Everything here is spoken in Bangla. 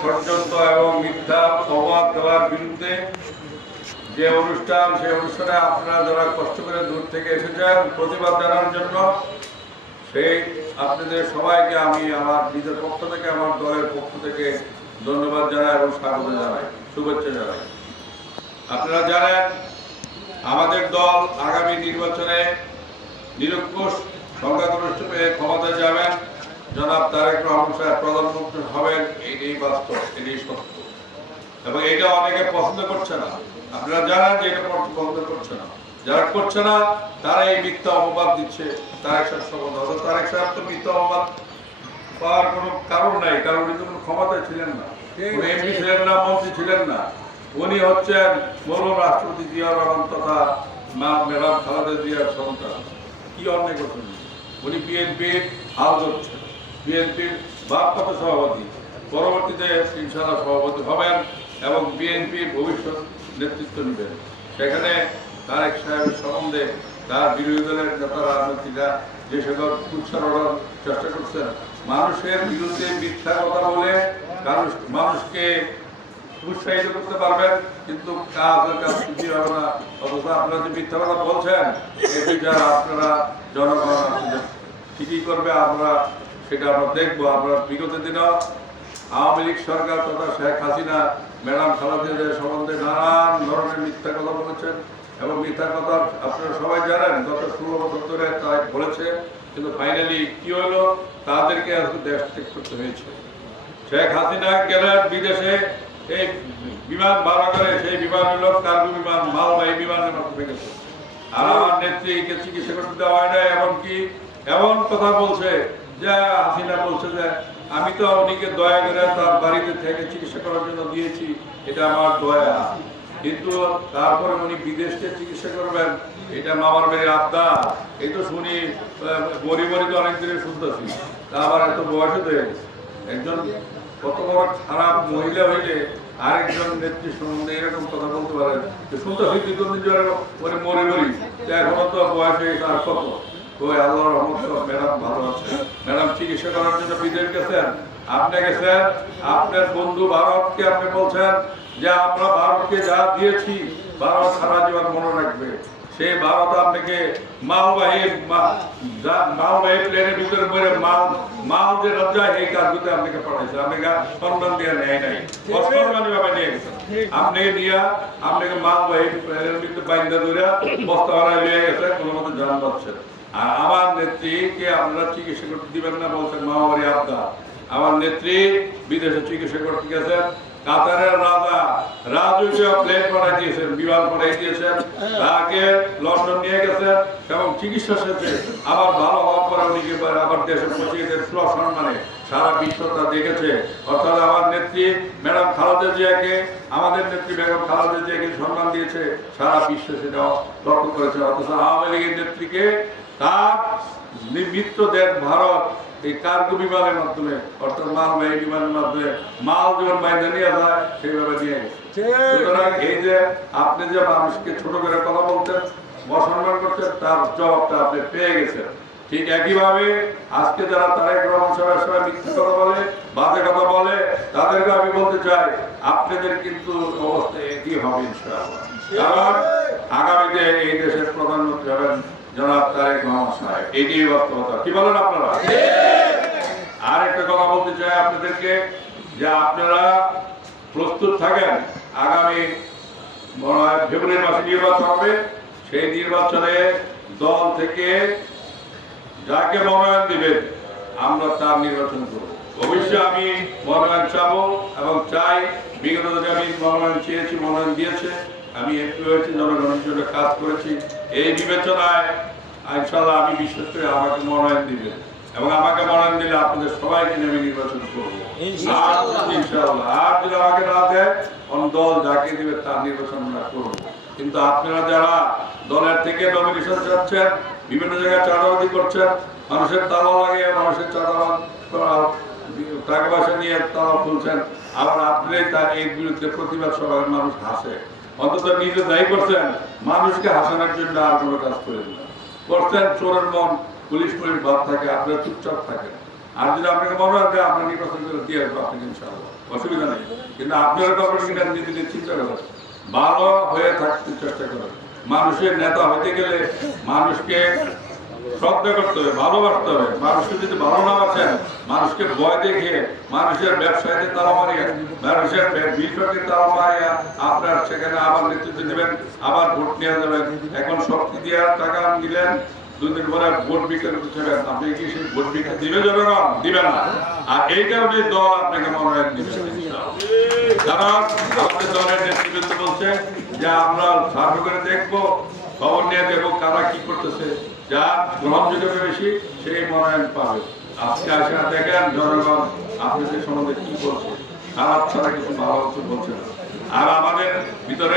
ষড়যন্ত্র এবং মিথ্যা অবাদ দেওয়ার বিরুদ্ধে যে অনুষ্ঠান, সেই অনুষ্ঠানে আপনারা যারা কষ্ট করে দূর থেকে এসেছেন, প্রতিবাদ জানানোর জন্য, সেই আপনাদের সবাইকে আমি আমার নিজের পক্ষ থেকে, আমার দলের পক্ষ থেকে ধন্যবাদ জানাই এবং স্বাগত জানাই, শুভেচ্ছা জানাই। আপনারা জানেন, আমাদের দল আগামী নির্বাচনে নিরঙ্কুশ সংখ্যাগরিষ্ঠ পেয়ে ক্ষমতায় যাবেন। জনাব তারেক রহমান সাহেব প্রধানমন্ত্রী হবেন এটাই বাস্তব এটাই সত্য। এবং এটা অনেকে পছন্দ করছে না। আপনারা জানেন যে এটা পছন্দ করছে না। যারা করছে না তারা এই মিথ্যা অপবাদ দিচ্ছে। তারেক সাহেব সম্বন্ধে তারেক সাহেব তো মিথ্যা অপবাদ পাওয়ার কোনো কারণ নাই কারণ উনি তো কোনো ক্ষমতায় ছিলেন না। উনি এমপি ছিলেন না মন্ত্রী ছিলেন না। উনি হচ্ছেন মরুম রাষ্ট্রপতি জিয়া রহমান তথা মা ম্যাডাম খালেদা জিয়ার সন্তান। কি অন্যায় করছেন উনি? উনি বিএনপির হাল ধরছেন। বিএনপির ভারপ্রাপ্ত সভাপতি। পরবর্তীতে ইনশাআল্লাহ সভাপতি হবেন এবং বিএনপির ভবিষ্যৎ নেতৃত্ব নেবেন। সেখানে তারেক সাহেবের সম্বন্ধে তার বিরোধী দলের নেতা রাজনীতিরা যে সকল উৎসারণার চেষ্টা করছেন, মানুষের বিরুদ্ধে মিথ্যা কথা বলে মানুষ, মানুষকে উৎসাহিত করতে পারবেন, কিন্তু কাজ কাজ কিছুই হবে না। অথচ আপনারা যে মিথ্যা কথা বলছেন এই বিচার আপনারা জনগণ ঠিকই করবে আমরা সেটা আমরা দেখব। আমরা বিগত দিনেও আওয়ামী লীগ সরকার তথা শেখ হাসিনা, ম্যাডাম খালাদের সম্বন্ধে নানান ধরনের মিথ্যা কথা বলেছেন এবং মিথ্যা কথা আপনারা সবাই জানেন, গত ষোলো বছর ধরে তারা বলেছে, কিন্তু ফাইনালি কি হলো? তাদেরকে আজকে দেশ ত্যাগ করতে হয়েছে। শেখ হাসিনা গেলেন বিদেশে, এই বিমান ভাড়া করে সেই বিমান হলো কার্গো বিমান? মালবাহী বিমানের মাধ্যমে গেছে? আর আমার নেত্রীকে চিকিৎসা করতে দেওয়া হয় না এমনকি এমন কথা বলছে আমি তো উনিকে দয়া করে তার বাড়িতে থেকে চিকিৎসা করার জন্য দিয়েছি এটা আমার দয়া। কিন্তু তারপরে উনি বিদেশে চিকিৎসা করবেন এটা মামার মেয়ের আবদার। এই তো শুনি আহ, গরিব গরিব অনেক দিনে শুনতেছি তা আবার এত বয়সে হয়ে একজন কত বড় খারাপ মহিলা হইলে আরেকজন নেত্রী সম্বন্ধে এরকম কথা বলতে পারেন যে শুনতেছি দীর্ঘদিন ধরে ওরে মরে মরি। তো এখনও তো বয়স হয়ে আর কত? ওই আল্লাহর রহমত ম্যাডাম ভালো আছে ম্যাডাম, চিকিৎসা করার জন্য বিদেশ গেছেন? আপনি গেছেন? আপনার বন্ধু ভারতকে আপনি বলছেন যে আমরা ভারতকে যা দিয়েছি, ভারত সারা জীবন মনে রাখবে। সেই ভারত আপনাকে মালবাহী মালবাহী প্লেনের ভিতরে পরে মাল মাল যে রাজ্য এই কাজগুলো আপনাকে পাঠাইছে। আপনাকে সম্মান দিয়ে নেয় নাই। অসম্মানী ভাবে নিয়ে গেছে। আপনাকে দিয়া আপনাকে মালবাহী প্লেনের ভিতরে বাইন্দা ধরে বস্তা হারাই নিয়ে গেছে, কোনো মতো জান পাচ্ছে আর আমার নেত্রীকে আপনারা চিকিৎসা করতে দিবেন না বলছেন মামাবাড়ি আবদা। আমার নেত্রী বিদেশে চিকিৎসা করতে গেছেন, কাতারের রাজা প্লেন পাঠাই দিয়েছেন, বিমান পাঠাই দিয়েছেন, তাকে লন্ডন নিয়ে গেছেন এবং চিকিৎসা শেষে আবার ভালো হওয়ার আবার দেশে সম্মানে। সারা দেখেছে। অর্থাৎ আমার নেত্রী ম্যাডাম খালেদা জিয়াকে, আমাদের নেত্রী বেগম খালেদা জিয়াকে সম্মান দিয়েছে। সারা বিশ্ব সেটা লক্ষ্য করেছে। অথচ আওয়ামী লীগের নেত্রীকে তার মিত্র দেশ ভারত এই কার্গো বিমানের মাধ্যমে অর্থাৎ মালবাহী বিমানের মাধ্যমে। মাল যেমন বাইরে নিয়ে যায় সেইভাবে নিয়ে সুতরাং এই যে আপনি যে মানুষকে ছোট করে কথা বলতেন অসম্মান করতেন তার জবাবটা আপনি পেয়ে গেছেন। ঠিক একইভাবে আজকে যারা তারেক রহমান সাহেবের সবাই মিথ্যে কথা বলে বাজে কথা বলে তাদেরকে আমি বলতে চাই আপনাদের কিন্তু অবস্থা একই হবে ইনশাআল্লাহ। কারণ আগামীতে এই দেশের প্রধানমন্ত্রী হবেন জনাব তারেক রহমান সাহেব, এটাই বাস্তবতা। কি বলেন আপনারা? আর কথা বলতে চাই আপনাদেরকে, যে আপনারা প্রস্তুত থাকেন, আগামী মনে ফেব্রুয়ারি মাসে নির্বাচন হবে, সেই নির্বাচনে দল থেকে যাকে মনোনয়ন দিবেন, আমরা তার নির্বাচন করব। অবশ্যই আমি মনোনয়ন চাবো এবং চাই, বিগত আমি মনোনয়ন চেয়েছি, মনোনয়ন দিয়েছে, আমি এমপি হয়েছি, জনগণের জন্য কাজ করেছি। এই বিবেচনায় ইনশাল্লাহ আমি বিশ্বাস করি আমাকে মনোনয়ন দিবেন এবং আমাকে মনোনয়ন দিলে আপনাদের সবাইকে নিয়ে আমি নির্বাচন করব। আর ইনশাল্লাহ আর যদি আমাকে না দেয় অন্য দল যাকে দিবে তার নির্বাচন আমরা করব। কিন্তু আপনারা যারা দলের থেকে নমিনেশন চাচ্ছেন বিভিন্ন জায়গায় চাঁদাবাদি করছেন মানুষের তালা লাগিয়ে মানুষের চাঁদাবাদ টাকা পয়সা নিয়ে তালা খুলছেন আবার আপনি তার এর বিরুদ্ধে প্রতিবাদ সভায় মানুষ হাসে। অন্তত নিজে যাই করছেন, মানুষকে হাসানোর জন্য আর কোনো কাজ করেন না। করছেন, চোরের মন, পুলিশ পুলিশ ভাব থাকে, আপনার চুপচাপ থাকেন আর যদি আপনাকে মনে যে আপনার নির্বাচন করে দিয়ে আসব আপনাকে ইনশাআল্লাহ অসুবিধা নেই। কিন্তু আপনারা কর্মসূচিটা নিজেকে চিন্তা করেন। ভালো হয়ে থাকতে চেষ্টা করেন। মানুষের নেতা হতে গেলে মানুষকে শ্রদ্ধা করতে হবে ভালোবাসতে হবে। মানুষকে যদি ভালো না বাসেন, মানুষকে ভয় দেখিয়ে মানুষের ব্যবসায়ীতে তালা মারিয়ে, মানুষের বিষয়কে তালা মারিয়া আপনার সেখানে আবার নেতৃত্ব দেবেন, আবার ভোট নিয়ে যাবেন। এখন শক্তি দেওয়ার টাকা দিলেন দুদিন পরে ভোট বিক্রি আপনি কি সেই ভোট বিক্রি দিবে যাবে না? দিবেন না। আর এই কারণে দল আপনাকে মনোনয়ন দিবে। কারণ দলের নেতৃত্ব বলছে যে আমরা সার্ভে করে দেখব, খবর নিয়ে দেখব কারা কি করতেছে। যা গ্রহণযোগ্য বেশি, সেই মনোনয়ন পাবে। আজকে আসা দেখেন, জনগণ আপনাদের সম্বন্ধে কি বলছে। খারাপ ছাড়া কিছু ভালো কিছু বলছে না। আর আমাদের ভিতরে